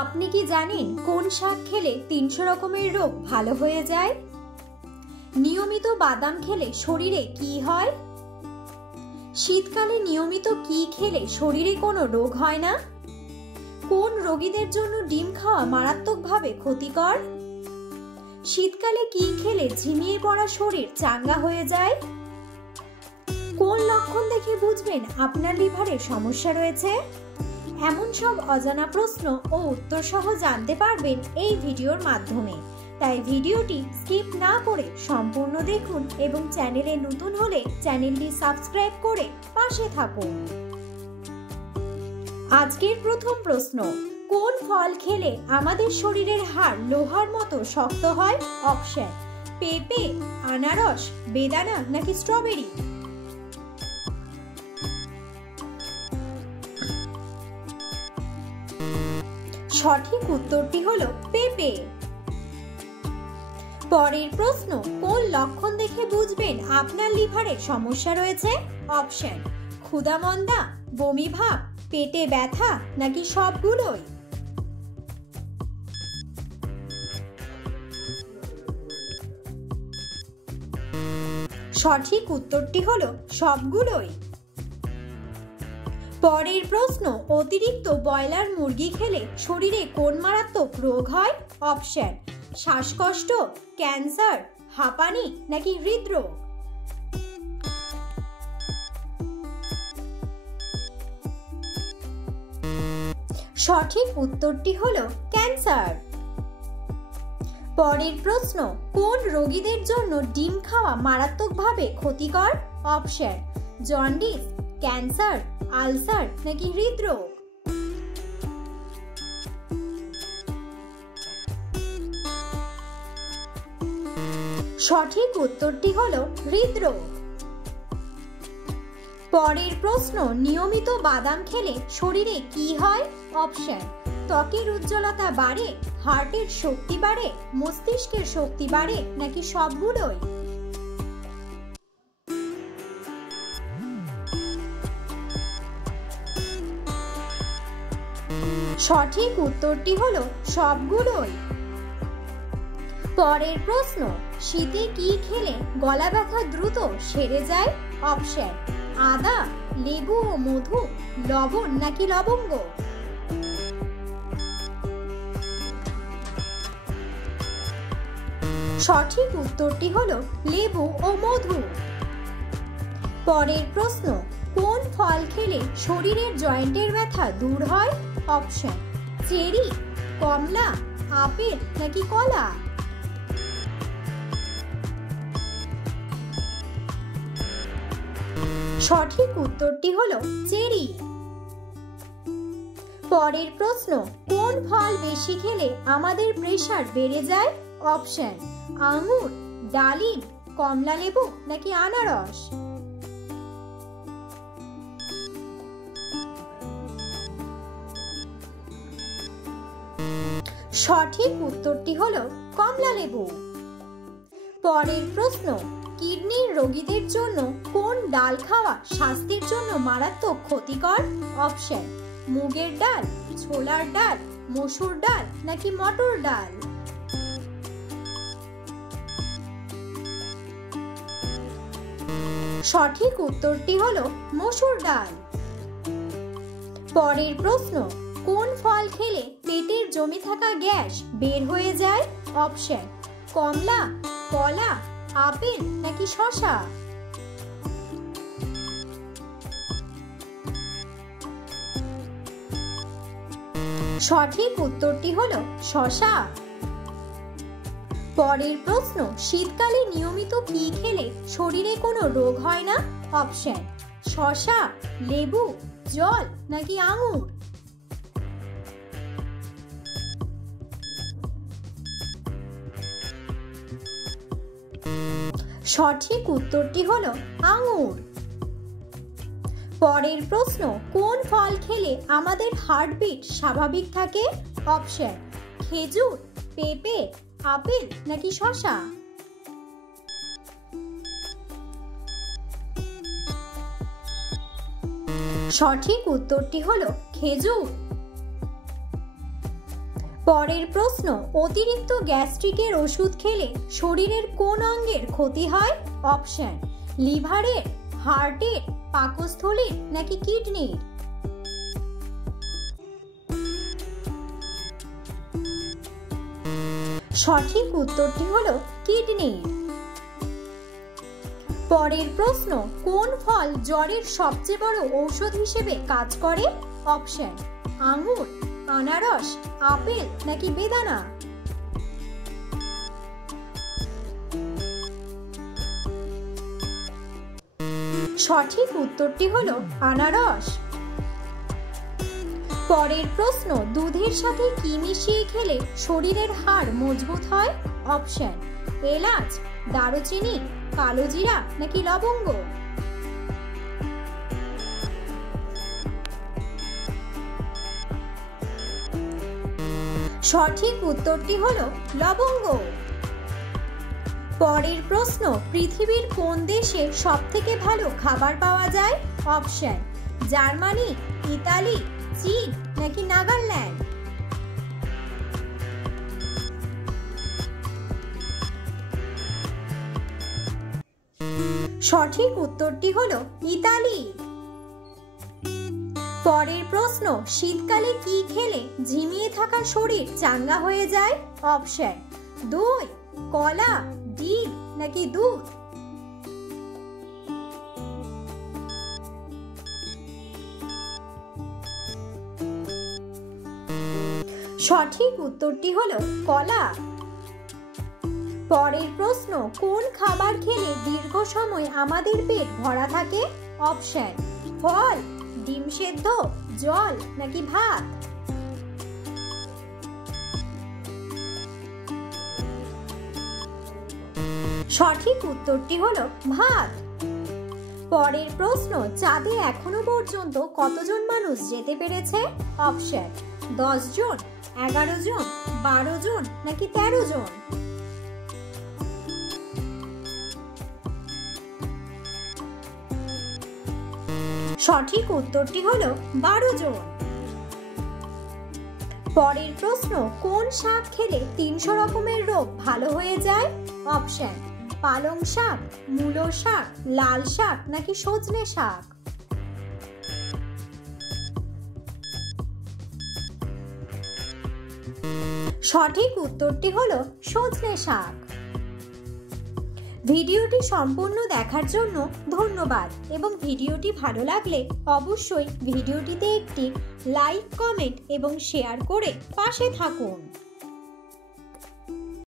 আপনি কি জানেন কোন শাক খেলে 300 রকমের রোগ ভালো হয়ে যায়? নিয়মিত বাদাম খেলে শরীরে কি হয়? শীতকালে নিয়মিত কি খেলে শরীরে কোনো রোগ হয় না? কোন রোগীদের জন্য ডিম খাওয়া মারাত্মকভাবে ক্ষতিকর? শীতকালে কি খেলে ঝিমিয়ে পড়া শরীর চাঙ্গা হয়ে যায়? কোন লক্ষণ দেখে বুঝবেন আপনার লিভারে সমস্যা রয়েছে? এমন সব অজানা প্রশ্ন ও উত্তর সহ জানতে পারবেন এই ভিডিওর মাধ্যমে। তাই ভিডিওটি স্কিপ না করে সম্পূর্ণ দেখুন এবং চ্যানেলে নতুন হলে চ্যানেলটি সাবস্ক্রাইব করে পাশে থাকুন। আজকের প্রথম প্রশ্ন, কোন ফল খেলে আমাদের শরীরের হাড় লোহার মতো শক্ত হয়? অপশন: পেঁপে, আনারস, বেদানা নাকি স্ট্রবেরি? সঠিক উত্তরটি হলো পেঁপে। পরের প্রশ্ন, কোন লক্ষণ দেখে বুঝবেন আপনার লিভারে সমস্যা রয়েছে? অপশন: ক্ষুধামন্দা, বমি ভাব, পেটে ব্যথা নাকি সবগুলোই? সঠিক উত্তরটি হলো সবগুলোই। পরের প্রশ্ন, অতিরিক্ত ব্রয়লার মুরগি খেলে শরীরে কোন মারাত্মক রোগ হয়? অপশন: শ্বাসকষ্ট, ক্যান্সার, হাঁপানি নাকি হৃদরোগ? সঠিক উত্তরটি হলো ক্যান্সার। পরের প্রশ্ন, কোন রোগীদের জন্য ডিম খাওয়া মারাত্মকভাবে ক্ষতিকর? অপশন: জন্ডিস, ক্যান্সার, আলসার নাকি হৃদরোগ? সঠিক উত্তরটি হলো হৃদরোগ। পরের প্রশ্ন, নিয়মিত বাদাম খেলে শরীরে কি হয়? অপশন: ত্বকের উজ্জ্বলতা বাড়ে, হার্টের শক্তি বাড়ে, মস্তিষ্কের শক্তি বাড়ে নাকি সবগুলোই? সঠিক উত্তরটি হলো সবগুলোই। পরের প্রশ্ন, শীতে কি খেলে গলা ব্যথা দ্রুত সেরে যায়? অপশন: আদা, লেবু ও মধু, লবণ নাকি লবঙ্গ? সঠিক উত্তরটি হলো লেবু ও মধু। পরের প্রশ্ন, কোন ফল খেলে শরীরের জয়েন্টের ব্যথা দূর হয়? অপশন: চেরি, কমলা, আপেল নাকি কলা? সঠিক উত্তরটি হলো চেরি। পরের প্রশ্ন, কোন ফল বেশি খেলে আমাদের প্রেসার বেড়ে যায়? অপশন: আঙুর, ডালিম, কমলা লেবু নাকি আনারস? সঠিক উত্তরটি হলো কমলা লেবু। পরের প্রশ্ন, কিডনির রোগীদের জন্য কোন ডাল খাওয়া স্বাস্থ্যের জন্য মারাত্মক ক্ষতিকর? অপশন: মুগের ডাল, ছোলার ডাল, মসুর ডাল নাকি মটর ডাল? সঠিক উত্তরটি হলো মসুর ডাল। পরের প্রশ্ন, কোন ফল খেলে পেটের জমে থাকা গ্যাস বের হয়ে যায়? অপশন: কমলা, কলা, আপেল নাকি শসা? সঠিক উত্তরটি হলো শসা। পরের প্রশ্ন, শীতকালে নিয়মিত কি খেলে শরীরে কোনো রোগ হয় না? অপশন: শসা, লেবু, জল নাকি আঙুর? সঠিক উত্তরটি হলো আঙুর। পরের প্রশ্ন, কোন ফল খেলে আমাদের হার্টবিট স্বাভাবিক থাকে? অপশন: খেজুর, পেঁপে, আপেল নাকি শসা? সঠিক উত্তরটি হলো খেজুর। পরের প্রশ্ন, অতিরিক্ত গ্যাস্ট্রিকের ওষুধ খেলে শরীরের কোন অঙ্গের ক্ষতি হয়? অপশন, লিভারের, হার্টের, পাকস্থলীর নাকি কিডনির? সঠিক উত্তরটি হলো কিডনির। পরের প্রশ্ন, কোন ফল জ্বরের সবচেয়ে বড় ঔষধ হিসেবে কাজ করে? অপশন, আঙুর, আনারস, আপেল নাকি বেদানা? সঠিক উত্তরটি হলো আনারস। পরের প্রশ্ন, দুধের সাথে কি মিশিয়ে খেলে শরীরের হাড় মজবুত হয়? অপশন, এলাচ, দারুচিনি, কালোজিরা নাকি লবঙ্গ? সঠিক উত্তরটি হলো লবঙ্গ। পরের প্রশ্ন, পৃথিবীর কোন দেশে সবথেকে ভালো খাবার পাওয়া যায়? অপশন, জার্মানি, ইতালি, চীন নাকি নাগাল্যান্ড? সঠিক উত্তরটি হলো ইতালি। পরের প্রশ্ন, শীতকালে কি খেলে ঝিমিয়ে থাকা শরীর চাঙ্গা হয়ে যায়? অপশন, দই, কলা, ডিম নাকি দুধ? সঠিক উত্তরটি হলো কলা। পরের প্রশ্ন, কোন খাবার খেলে দীর্ঘ সময় আমাদের পেট ভরা থাকে? অপশন, ফল, ডিম সেদ্ধ, জল নাকি ভাত? সঠিক উত্তরটি হলো ভাত। পরের প্রশ্ন, চাঁদে এখনো পর্যন্ত কতজন মানুষ যেতে পেরেছে? অপশন, 10 জন, 11 জন, 12 জন নাকি 13 জন? সঠিক উত্তরটি হলো 12 জন। পরের প্রশ্ন, কোন শাক খেলে 300 রকমের রোগ ভালো হয়ে যায়? অপশন, পালং শাক, মূলো শাক, লাল শাক নাকি সজনে শাক? সঠিক উত্তরটি হলো সজনে শাক। ভিডিওটি সম্পূর্ণ দেখার জন্য ধন্যবাদ এবং ভিডিওটি ভালো লাগলে অবশ্যই ভিডিওটিতে একটি লাইক, কমেন্ট এবং শেয়ার করে পাশে থাকুন।